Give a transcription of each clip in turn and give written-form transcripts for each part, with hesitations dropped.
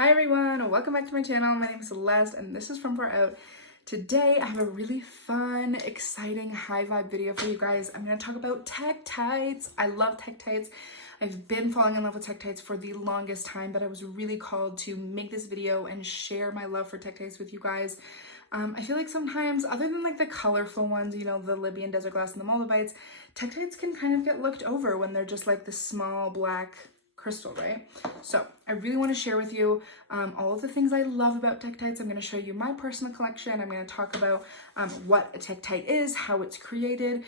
Hi everyone, welcome back to my channel. My name is Celeste and this is From Far Out. Today I have a really fun, exciting, high vibe video for you guys. I'm going to talk about tektites. I love tektites. I've been falling in love with tektites for the longest time, but I was really called to make this video and share my love for tektites with you guys. I feel like sometimes, other than like the colorful ones, you know, the Libyan desert glass and the Moldavites, tektites can kind of get looked over when they're just like this small black crystal, right? So I really want to share with you all of the things I love about tektites. I'm going to show you my personal collection. I'm going to talk about what a tektite is, how it's created,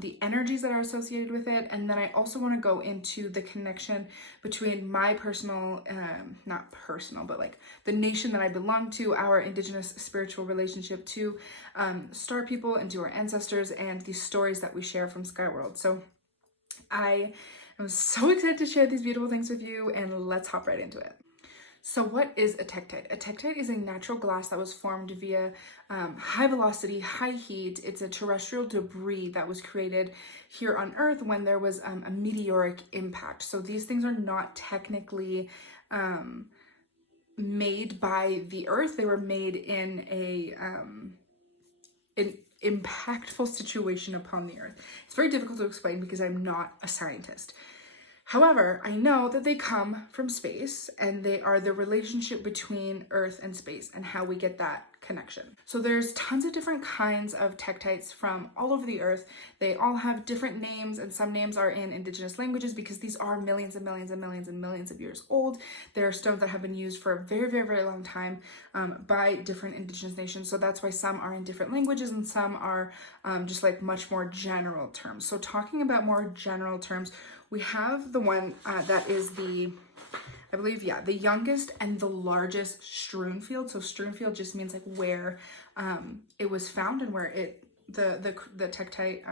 the energies that are associated with it, and then I also want to go into the connection between my personal, not personal, but like the nation that I belong to, our Indigenous spiritual relationship to star people and to our ancestors, and the stories that we share from Skyworld. So I'm so excited to share these beautiful things with you, and let's hop right into it. So what is a tektite? A tektite is a natural glass that was formed via high velocity, high heat. It's a terrestrial debris that was created here on Earth when there was a meteoric impact. So these things are not technically made by the Earth. They were made in an impactful situation upon the Earth. It's very difficult to explain because I'm not a scientist. However, I know that they come from space and they are the relationship between Earth and space and how we get that connection. So there's tons of different kinds of tektites from all over the Earth. They all have different names, and some names are in Indigenous languages because these are millions and millions and millions and millions of years old. There are stones that have been used for a very, very, very long time by different Indigenous nations. So that's why some are in different languages and some are just like much more general terms. So talking about more general terms, we have the one that is the, I believe, yeah, the youngest and the largest strewn field. So strewn field just means like where it was found and where the tektite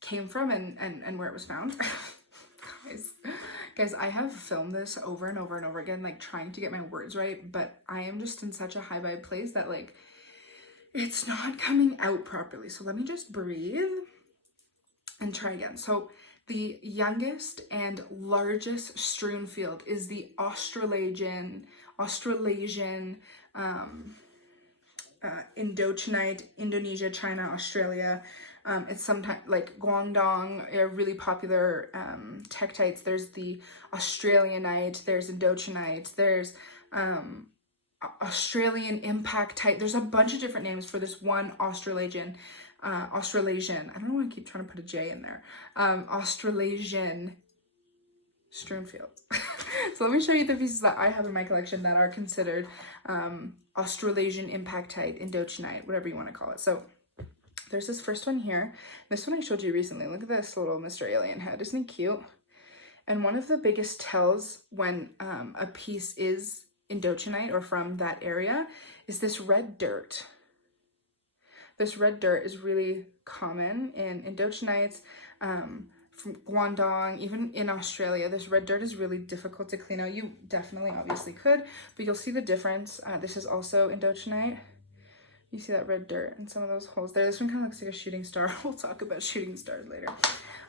came from and where it was found. Guys, I have filmed this over and over and over again, like trying to get my words right, but I am just in such a high vibe place that like it's not coming out properly. So let me just breathe and try again. So the youngest and largest strewn field is the Australasian Indochine, Indonesia, China, Australia. It's sometimes like Guangdong, are really popular tektites. There's the Australianite, there's Indochinite, there's Australian impactite. There's a bunch of different names for this one Australasian, I don't know why I keep trying to put a J in there, Australasian strewn fields. So let me show you the pieces that I have in my collection that are considered Australasian impactite, Indochinite, whatever you want to call it. So there's this first one here. This one I showed you recently. Look at this little Mr. Alien head. Isn't he cute? And one of the biggest tells when a piece is Indochinite or from that area is this red dirt. This red dirt is really common in Indochinites, from Guangdong, even in Australia. This red dirt is really difficult to clean out. You definitely obviously could, but you'll see the difference. This is also Indochinite. You see that red dirt and some of those holes there. This one kind of looks like a shooting star. We'll talk about shooting stars later.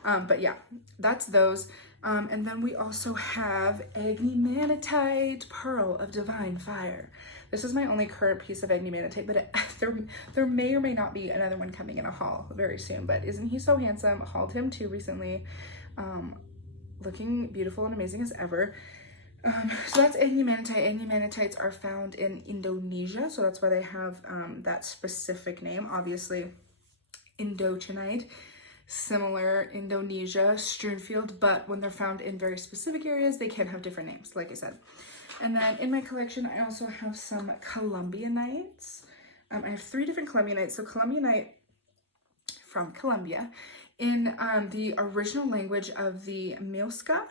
But yeah, that's those. And then we also have Agni-manitite, pearl of divine fire. This is my only current piece of Agni-manitite, but there may or may not be another one coming in a haul very soon. But isn't he so handsome? Hauled him too recently. Looking beautiful and amazing as ever. So that's Agni-manitite. Agni-manitites are found in Indonesia, so that's why they have that specific name. Obviously, Indochinite, similar, Indonesia, strewn field, but when they're found in very specific areas, they can have different names, like I said. And then in my collection, I also have some Columbianites. I have 3 different Columbianites. So Columbianite from Colombia, in the original language of the Muisca.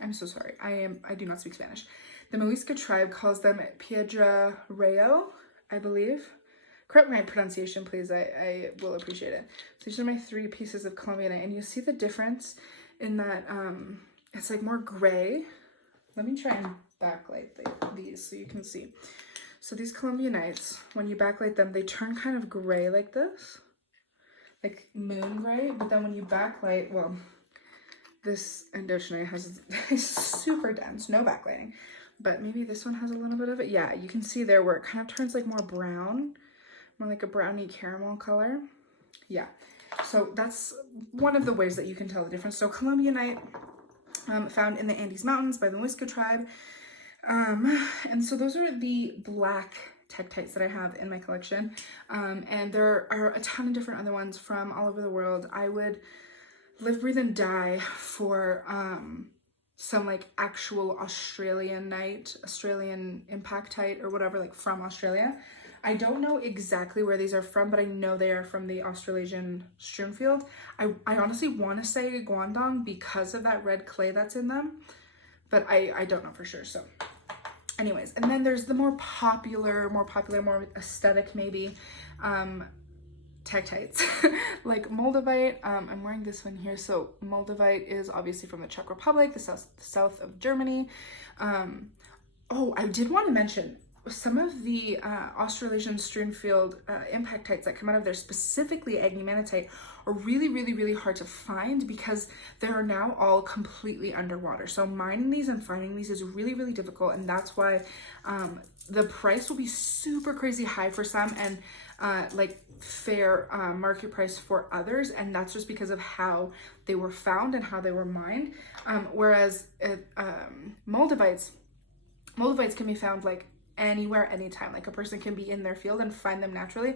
I'm so sorry. I do not speak Spanish. The Muisca tribe calls them Piedra Rayo, I believe. Correct my pronunciation, please. I will appreciate it. So these are my 3 pieces of Columbianite, and you see the difference in that it's like more gray. Let me try and backlight these so you can see. So these Columbianites, when you backlight them, they turn kind of gray like this, like moon gray. But then when you backlight, well, this Indochinite is super dense, no backlighting. but maybe this one has a little bit of it. Yeah, you can see there where it kind of turns like more brown, more like a brownie caramel color. Yeah, so that's one of the ways that you can tell the difference. So Columbianite, found in the Andes Mountains by the Muisca tribe. And so those are the black tektites that I have in my collection. And there are a ton of different other ones from all over the world. I would live, breathe, and die for some like actual Australian impactite or whatever, like from Australia. I don't know exactly where these are from, but I know they are from the Australasian streamfield. I honestly want to say Guangdong because of that red clay that's in them, but I don't know for sure. So anyways, and then there's the more popular, more aesthetic maybe, tektites, like Moldavite. I'm wearing this one here. So Moldavite is obviously from the Czech Republic, the south of Germany. Oh, I did want to mention some of the Australasian streamfield impactites that come out of there, specifically agnemanitite, are really hard to find because they are now all completely underwater. So mining these and finding these is really difficult, and that's why the price will be super crazy high for some and like fair market price for others, and that's just because of how they were found and how they were mined. Whereas Moldavites can be found like anywhere, anytime. Like a person can be in their field and find them naturally.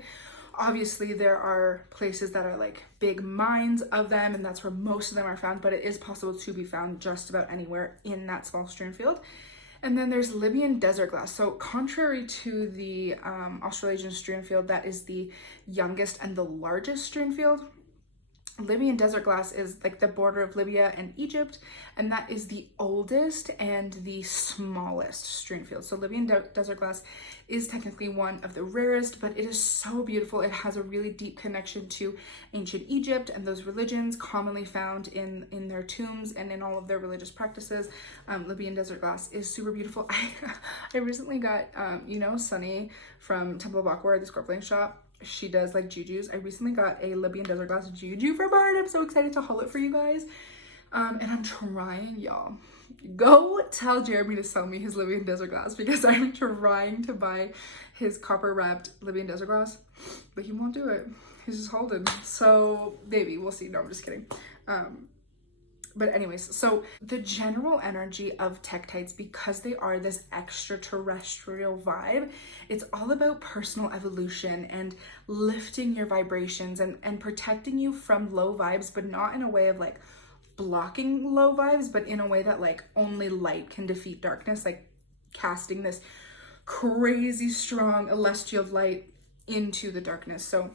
Obviously there are places that are like big mines of them, and that's where most of them are found, but it is possible to be found just about anywhere in that small stream field. And then there's Libyan desert glass. So contrary to the Australasian stream field, that is the youngest and the largest stream field, Libyan desert glass is like the border of Libya and Egypt, and that is the oldest and the smallest stream field. So Libyan desert glass is technically one of the rarest, but it is so beautiful. It has a really deep connection to ancient Egypt and those religions commonly found in their tombs and in all of their religious practices. Libyan desert glass is super beautiful. I recently got, you know, Sunny from Temple of Aqua, the scorpion shop. She does like jujus. I recently got a Libyan desert glass juju from her, and I'm so excited to haul it for you guys. And I'm trying, y'all. Go tell Jeremy to sell me his Libyan desert glass because I'm trying to buy his copper wrapped Libyan desert glass, but he won't do it. He's just holding. So maybe we'll see. No, I'm just kidding. But anyways, so the general energy of tektites, because they are this extraterrestrial vibe, it's all about personal evolution and lifting your vibrations and protecting you from low vibes, but not in a way of like blocking low vibes, but in a way that like only light can defeat darkness, like casting this crazy strong celestial light into the darkness. So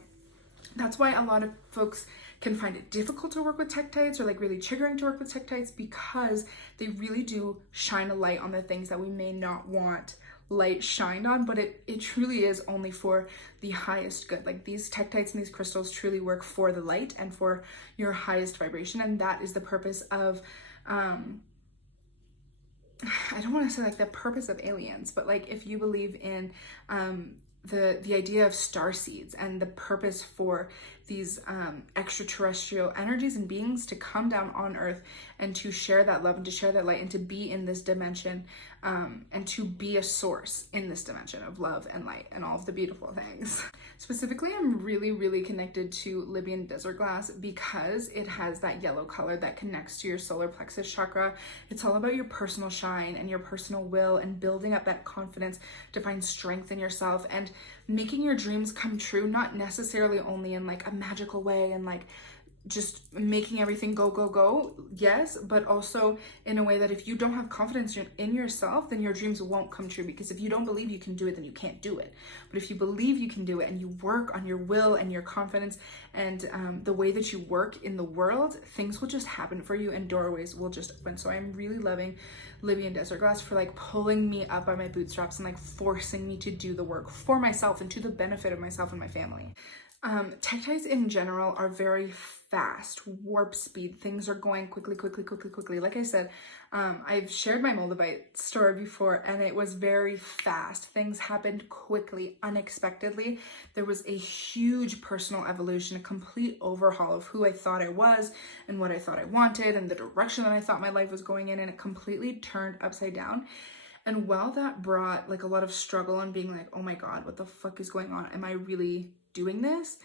that's why a lot of folks can find it difficult to work with tektites, or like really triggering to work with tektites, because they really do shine a light on the things that we may not want light shined on, but it truly is only for the highest good. Like these tektites and these crystals truly work for the light and for your highest vibration, and that is the purpose of I don't want to say like the purpose of aliens, but like if you believe in the idea of star seeds and the purpose for these extraterrestrial energies and beings to come down on Earth and to share that love and to share that light and to be in this dimension and to be a source in this dimension of love and light and all of the beautiful things. Specifically, I'm really connected to Libyan desert glass because it has that yellow color that connects to your solar plexus chakra. It's all about your personal shine and your personal will and building up that confidence to find strength in yourself and making your dreams come true, not necessarily only in like a magical way and like just making everything go, yes, but also in a way that if you don't have confidence in yourself, then your dreams won't come true, because if you don't believe you can do it, then you can't do it. But if you believe you can do it and you work on your will and your confidence and the way that you work in the world, things will just happen for you and doorways will just open. So I'm really loving Libyan desert glass for like pulling me up by my bootstraps and like forcing me to do the work for myself and to the benefit of myself and my family. Tektites in general are very fast, warp speed. Things are going quickly. Like I said, I've shared my Moldavite story before, and it was very fast. Things happened quickly, unexpectedly. There was a huge personal evolution, a complete overhaul of who I thought I was and what I thought I wanted and the direction that I thought my life was going in, and it completely turned upside down. And while that brought like a lot of struggle and being like, oh my God, what the fuck is going on? Am I really doing this?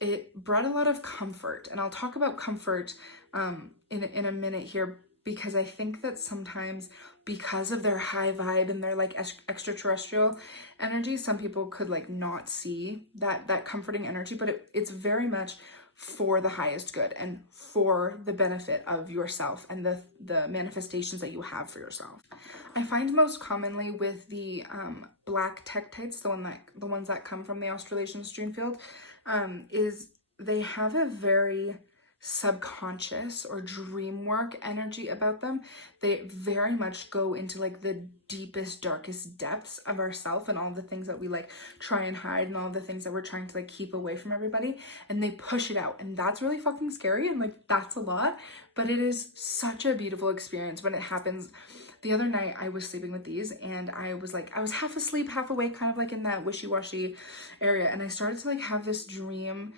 It brought a lot of comfort. And I'll talk about comfort in a minute here, because I think that sometimes because of their high vibe and their like extraterrestrial energy, some people could like not see that comforting energy, but it's very much for the highest good and for the benefit of yourself and the manifestations that you have for yourself. I find most commonly with the black tektites, the ones that come from the Australasian stream field, is they have a very subconscious or dream work energy about them. They very much go into like the deepest, darkest depths of ourself and all the things that we like try and hide and all the things that we're trying to like keep away from everybody, and they push it out, and that's really fucking scary, and like that's a lot, but it is such a beautiful experience when it happens. The other night I was sleeping with these, and I was half asleep, half awake, kind of like in that wishy-washy area, and I started to like have this dream.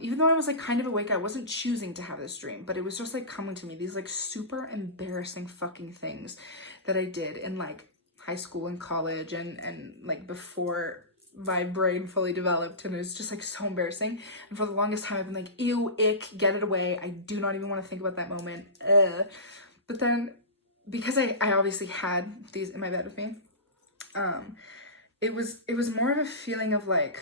Even though I was like kind of awake, I wasn't choosing to have this dream, but it was just like coming to me, these like super embarrassing fucking things that I did in like high school and college and like before my brain fully developed, and it was just like so embarrassing. And for the longest time I've been like, ew, ick, get it away. I do not even want to think about that moment. But then because I obviously had these in my bed with me, it was more of a feeling of like,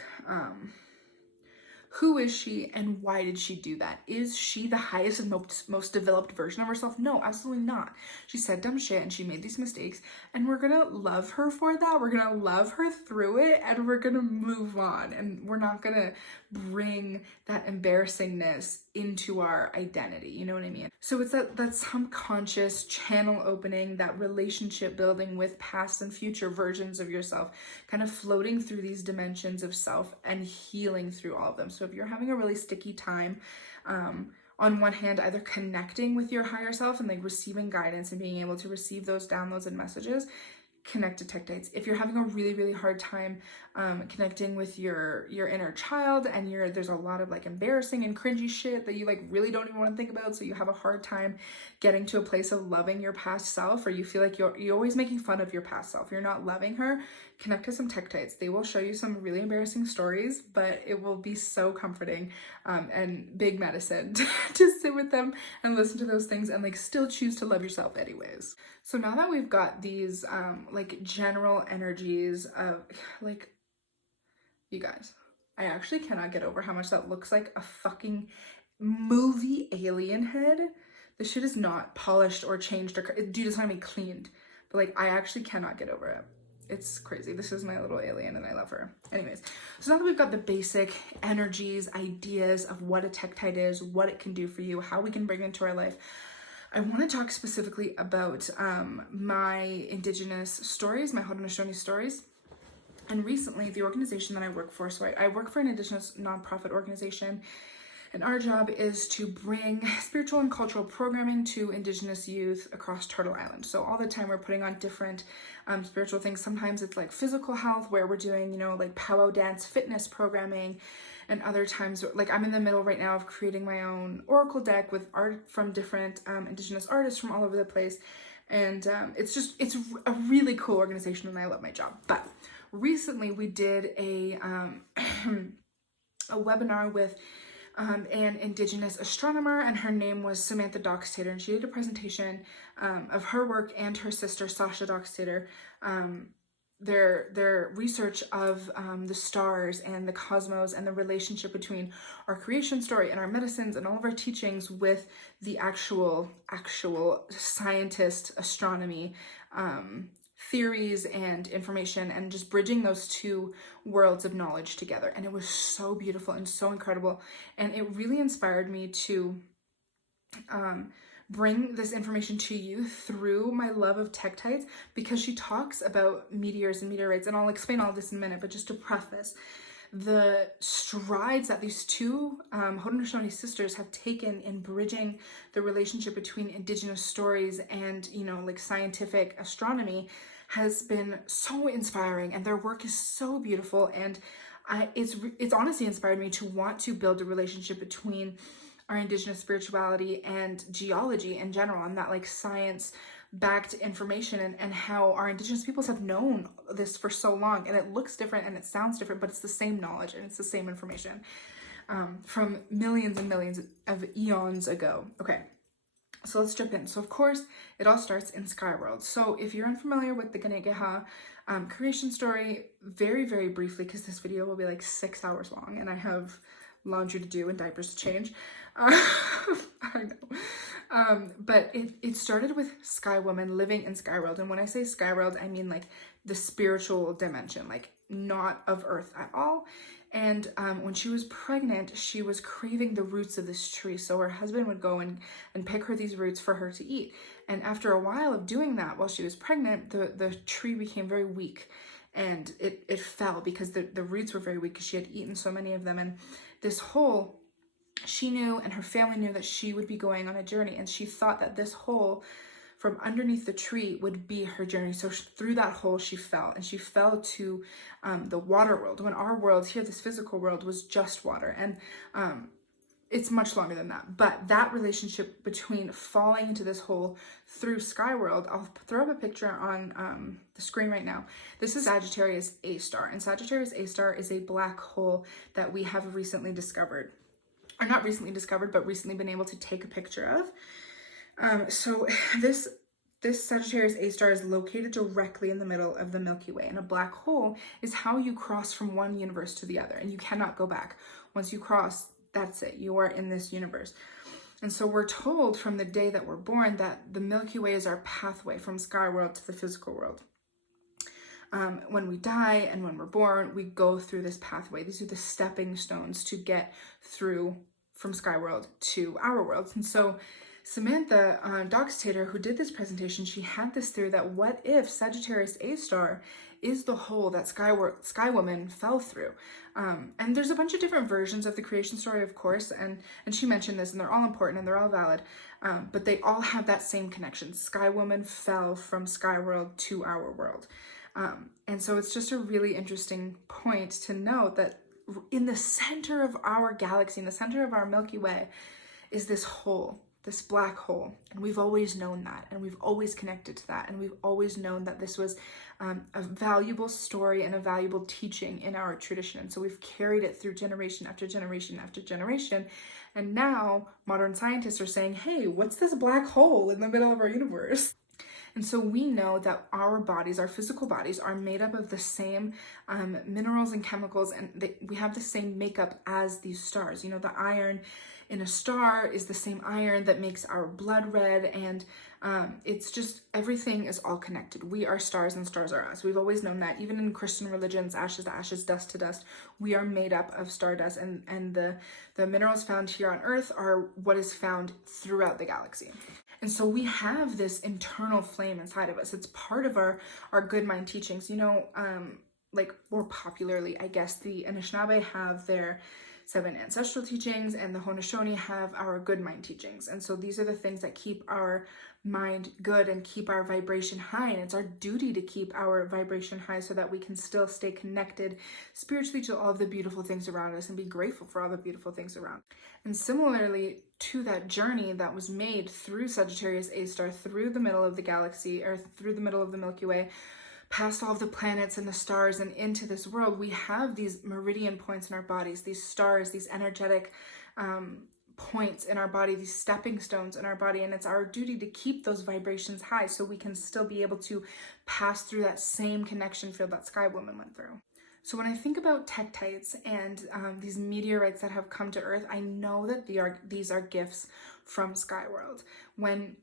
who is she and why did she do that? Is she the highest and most developed version of herself? No, absolutely not. She said dumb shit and she made these mistakes, and we're gonna love her for that. We're gonna love her through it, and we're gonna move on, and we're not gonna bring that embarrassingness into our identity. You know what I mean? So it's that subconscious channel opening, that relationship building with past and future versions of yourself, kind of floating through these dimensions of self and healing through all of them. So if you're having a really sticky time, on one hand, either connecting with your higher self and like receiving guidance and being able to receive those downloads and messages, connect to tektites. If you're having a really, really hard time connecting with your inner child, and there's a lot of like embarrassing and cringy shit that you like really don't even want to think about, so you have a hard time getting to a place of loving your past self, or you feel like you're always making fun of your past self, you're not loving her, connect to some tektites. They will show you some really embarrassing stories, but it will be so comforting and big medicine to sit with them and listen to those things and like still choose to love yourself anyways. So now that we've got these like general energies of like, you guys, I actually cannot get over how much that looks like a fucking movie alien head. This shit is not polished or changed or dude, it's not even cleaned, but like I actually cannot get over it. It's crazy. This is my little alien and I love her. Anyways, so now that we've got the basic energies, ideas of what a tektite is, what it can do for you, how we can bring it into our life, I want to talk specifically about my Indigenous stories, my Haudenosaunee stories. And recently, the organization that I work for, so I work for an Indigenous nonprofit organization, and our job is to bring spiritual and cultural programming to Indigenous youth across Turtle Island. So all the time we're putting on different spiritual things. Sometimes it's like physical health, where we're doing, you know, like powwow dance, fitness programming. And other times, like I'm in the middle right now of creating my own oracle deck with art from different Indigenous artists from all over the place. And it's a really cool organization, and I love my job. But recently we did a webinar with an Indigenous astronomer, and her name was Samantha Dockstader, and she did a presentation of her work and her sister Sasha Dockstader, their research of the stars and the cosmos and the relationship between our creation story and our medicines and all of our teachings with the actual scientist astronomy theories and information, and just bridging those two worlds of knowledge together. And it was so beautiful and so incredible, and it really inspired me to bring this information to you through my love of tektites, because she talks about meteors and meteorites, and I'll explain all this in a minute. But just to preface, the strides that these two Haudenosaunee sisters have taken in bridging the relationship between Indigenous stories and, you know, like scientific astronomy has been so inspiring, and their work is so beautiful. And it's honestly inspired me to want to build a relationship between our Indigenous spirituality and geology in general, and that like science backed information, and how our Indigenous peoples have known this for so long, and it looks different and it sounds different, but it's the same knowledge and it's the same information from millions and millions of eons ago. Okay, so let's jump in. So of course, it all starts in Skyworld. So if you're unfamiliar with the Ganegeha creation story, very, very briefly, because this video will be like 6 hours long and I have laundry to do and diapers to change. I know. But it started with Sky Woman living in Skyworld. And when I say Skyworld, I mean like the spiritual dimension, like not of Earth at all. And when she was pregnant, she was craving the roots of this tree. So her husband would go and pick her these roots for her to eat. And after a while of doing that while she was pregnant, the tree became very weak. And it fell because the roots were very weak because she had eaten so many of them. And this hole, she knew and her family knew that she would be going on a journey. And she thought that this hole from underneath the tree would be her journey. So through that hole, she fell, and she fell to the water world, when our world here, this physical world, was just water. And it's much longer than that. But that relationship between falling into this hole through Skyworld, I'll throw up a picture on the screen right now. This is Sagittarius A star, and Sagittarius A star is a black hole that we have recently discovered. Or not recently discovered, but recently been able to take a picture of. So this Sagittarius A star is located directly in the middle of the Milky Way, and a black hole is how you cross from one universe to the other, and you cannot go back. Once you cross, that's it. You are in this universe. And so we're told from the day that we're born that the Milky Way is our pathway from Skyworld to the physical world. When we die and when we're born, we go through this pathway. These are the stepping stones to get through from Skyworld to our worlds. And so Samantha Doxtator, who did this presentation, she had this theory that what if Sagittarius A star is the hole that Sky Woman fell through? And there's a bunch of different versions of the creation story, of course, and she mentioned this, and they're all important and they're all valid, but they all have that same connection. Sky Woman fell from Skyworld to our world. And so it's just a really interesting point to note that in the center of our galaxy, in the center of our Milky Way, is this hole, this black hole. And we've always known that, and we've always connected to that, and we've always known that this was a valuable story and a valuable teaching in our tradition. And so we've carried it through generation after generation after generation. And now modern scientists are saying, hey, what's this black hole in the middle of our universe? And so we know that our bodies, our physical bodies, are made up of the same minerals and chemicals, and we have the same makeup as these stars. You know, the iron in a star is the same iron that makes our blood red, and it's just, everything is all connected. We are stars and stars are us. We've always known that. Even in Christian religions, ashes to ashes, dust to dust, we are made up of stardust, and the minerals found here on Earth are what is found throughout the galaxy. And so we have this internal flame inside of us. It's part of our good mind teachings. You know, like more popularly, I guess, the Anishinaabe have their 7 ancestral teachings, and the Haudenosaunee have our good mind teachings. And so these are the things that keep our mind good and keep our vibration high. And it's our duty to keep our vibration high so that we can still stay connected spiritually to all of the beautiful things around us and be grateful for all the beautiful things around. And similarly to that journey that was made through Sagittarius A star, through the middle of the galaxy, or through the middle of the Milky Way, past all of the planets and the stars and into this world, we have these meridian points in our bodies, these stars, these energetic points in our body, these stepping stones in our body, and it's our duty to keep those vibrations high so we can still be able to pass through that same connection field that Sky Woman went through. So when I think about tektites and these meteorites that have come to Earth, I know that these are gifts from Skyworld. When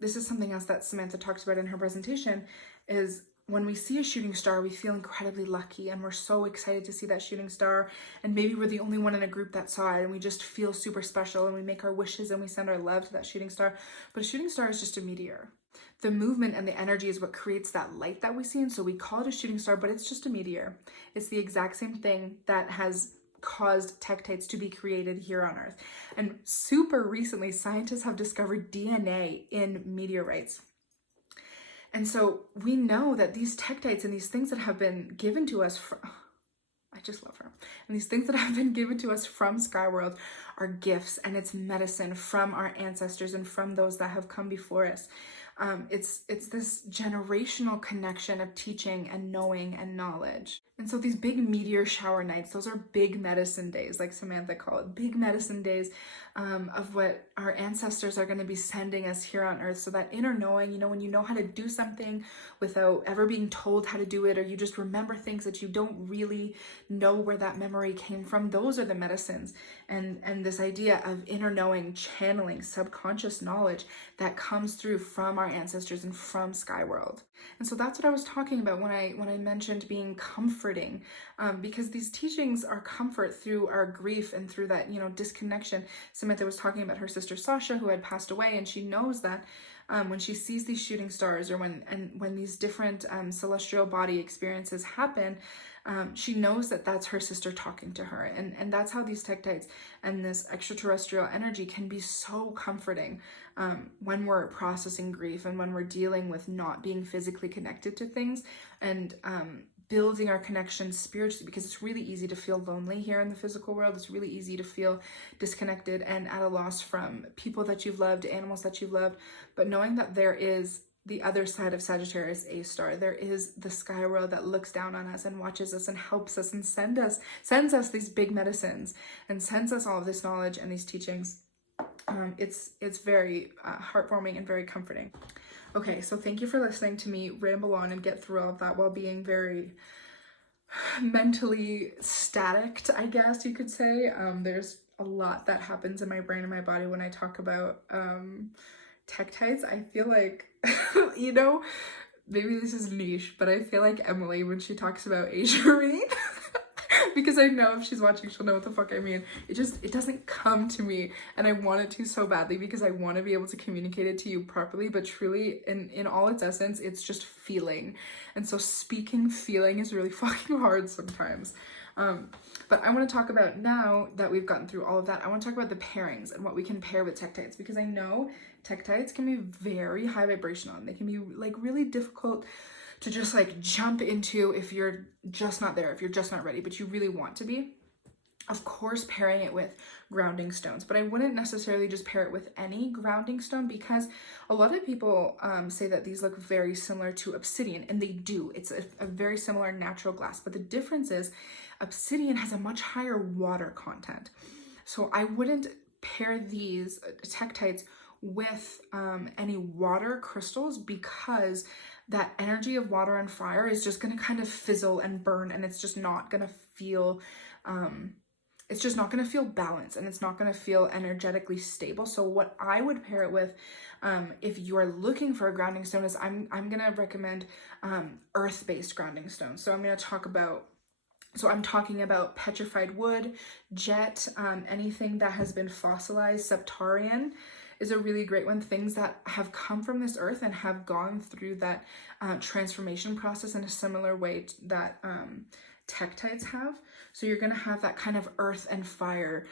this is something else that Samantha talks about in her presentation, is when we see a shooting star, we feel incredibly lucky, and we're so excited to see that shooting star, and maybe we're the only one in a group that saw it, and we just feel super special, and we make our wishes and we send our love to that shooting star. But a shooting star is just a meteor. The movement and the energy is what creates that light that we see, and so we call it a shooting star, but it's just a meteor. It's the exact same thing that has caused tektites to be created here on Earth. And super recently, scientists have discovered DNA in meteorites. And so we know that these tektites and these things that have been given to us from, I just love her. And these things that have been given to us from Skyworld are gifts, and it's medicine from our ancestors and from those that have come before us. It's this generational connection of teaching and knowing and knowledge. And so these big meteor shower nights, those are big medicine days, like Samantha called it, big medicine days of what our ancestors are going to be sending us here on earth. So that inner knowing, you know, when you know how to do something without ever being told how to do it, or you just remember things that you don't really know where that memory came from, those are the medicines. And this idea of inner knowing, channeling, subconscious knowledge that comes through from our ancestors and from Sky World. And so that's what I was talking about when I mentioned being comforting, because these teachings are comfort through our grief and through that, you know, disconnection. Samantha was talking about her sister Sasha, who had passed away, and she knows that when she sees these shooting stars, or when these different celestial body experiences happen, she knows that that's her sister talking to her. And that's how these tektites and this extraterrestrial energy can be so comforting when we're processing grief and when we're dealing with not being physically connected to things, and building our connection spiritually, because it's really easy to feel lonely here in the physical world. It's really easy to feel disconnected and at a loss from people that you've loved, animals that you've loved. But knowing that there is the other side of Sagittarius A star, there is the Sky World that looks down on us and watches us and helps us and sends us these big medicines and sends us all of this knowledge and these teachings. It's very heartwarming and very comforting. Okay, so thank you for listening to me ramble on and get through all of that while being very mentally staticked, I guess you could say. There's a lot that happens in my brain and my body when I talk about tektites. I feel like, you know, maybe this is niche, but I feel like Emily when she talks about Asia because I know if she's watching, she'll know what the fuck I mean. It doesn't come to me, and I want it to so badly because I want to be able to communicate it to you properly, but truly, in all its essence, it's just feeling. And so speaking feeling is really fucking hard sometimes. But I want to talk about, now that we've gotten through all of that, I want to talk about the pairings and what we can pair with tektites, because I know tektites can be very high vibrational and they can be like really difficult to just like jump into if you're just not there, if you're just not ready, but you really want to be. Of course, pairing it with grounding stones, but I wouldn't necessarily just pair it with any grounding stone, because a lot of people say that these look very similar to obsidian, and they do. It's a very similar natural glass, but the difference is obsidian has a much higher water content. So I wouldn't pair these tektites with any water crystals, because that energy of water and fire is just going to kind of fizzle and burn, and it's just not going to feel balanced, and it's not going to feel energetically stable. So what I would pair it with, if you're looking for a grounding stone, is I'm going to recommend earth-based grounding stones. So I'm talking about petrified wood, jet, anything that has been fossilized. Septarian is a really great one. Things that have come from this earth and have gone through that transformation process in a similar way that tektites have. So you're going to have that kind of earth and fire,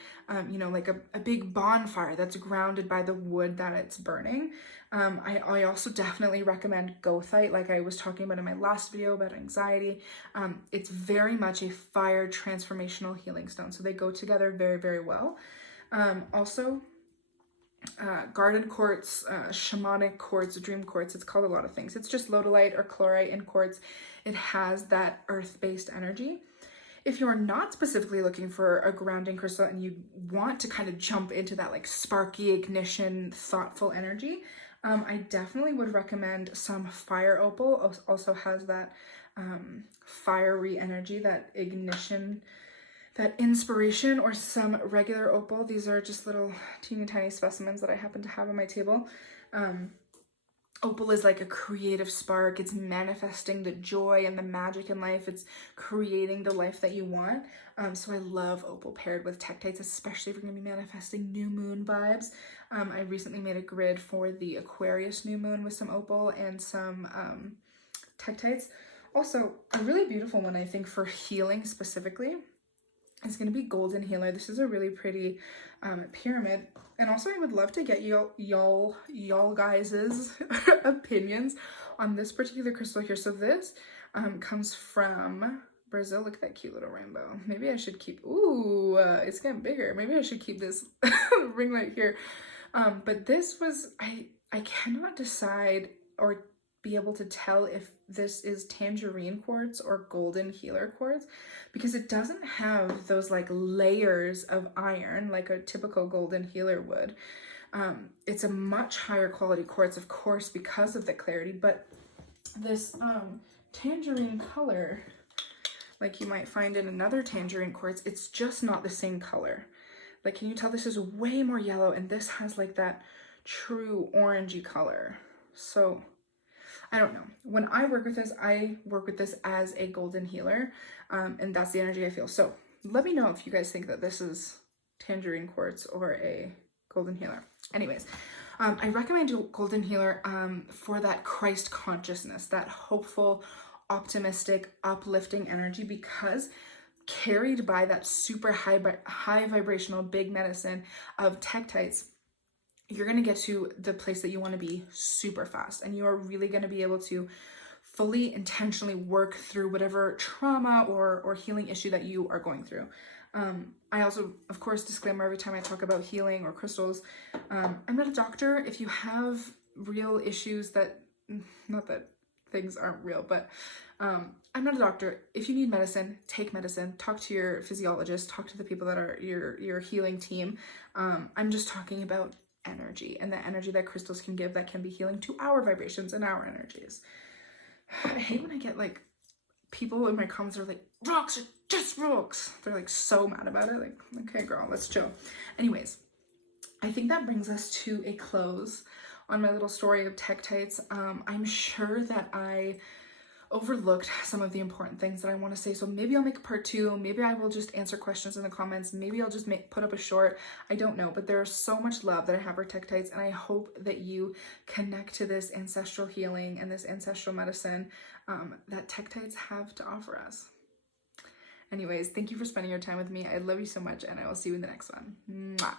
you know, like a big bonfire that's grounded by the wood that it's burning. I also definitely recommend goethite, like I was talking about in my last video about anxiety. It's very much a fire transformational healing stone. So they go together very, very well. Also, garden quartz, shamanic quartz, dream quartz, it's called a lot of things. It's just lodolite or chlorite in quartz. It has that earth-based energy. If you're not specifically looking for a grounding crystal and you want to kind of jump into that like sparky ignition, thoughtful energy, I definitely would recommend some fire opal. Also has that fiery energy, that ignition, that inspiration, or some regular opal. These are just little teeny tiny specimens that I happen to have on my table. Opal is like a creative spark. It's manifesting the joy and the magic in life. It's creating the life that you want. So I love opal paired with tektites, especially if you're going to be manifesting new moon vibes. I recently made a grid for the Aquarius new moon with some opal and some tektites. Also, a really beautiful one, I think, for healing specifically, it's going to be Golden Healer. This is a really pretty pyramid. And also I would love to get y'all guys's opinions on this particular crystal here. So this comes from Brazil. Look at that cute little rainbow. Maybe I should keep, ooh, it's getting bigger. Maybe I should keep this ring light here. But this was, I cannot decide or be able to tell if this is tangerine quartz or golden healer quartz, because it doesn't have those like layers of iron like a typical golden healer would. It's a much higher quality quartz, of course, because of the clarity, but this tangerine color, like you might find in another tangerine quartz, it's just not the same color. Like, can you tell this is way more yellow, and this has like that true orangey color? So I don't know. When I work with this, I work with this as a golden healer, and that's the energy I feel. So let me know if you guys think that this is tangerine quartz or a golden healer. Anyways, I recommend golden healer for that Christ consciousness, that hopeful, optimistic, uplifting energy, because carried by that super high vibrational big medicine of tektites, you're going to get to the place that you want to be super fast, and you are really going to be able to fully intentionally work through whatever trauma or healing issue that you are going through. I also, of course, disclaimer every time I talk about healing or crystals, I'm not a doctor. If you have real issues that, not that things aren't real, but I'm not a doctor. If you need medicine, take medicine, talk to your physiologist, talk to the people that are your healing team. I'm just talking about energy, and the energy that crystals can give that can be healing to our vibrations and our energies. I hate when I get like people in my comments are like, rocks are just rocks. They're like so mad about it. Like, okay, girl, let's chill. Anyways, I think that brings us to a close on my little story of tektites. I'm sure that I overlooked some of the important things that I want to say, so maybe I'll make a part 2. Maybe I will just answer questions in the comments. Maybe I'll just put up a short. I don't know, but there's so much love that I have for tektites, and I hope that you connect to this ancestral healing and this ancestral medicine that tektites have to offer us. Anyways, thank you for spending your time with me. I love you so much, and I will see you in the next one. Mwah.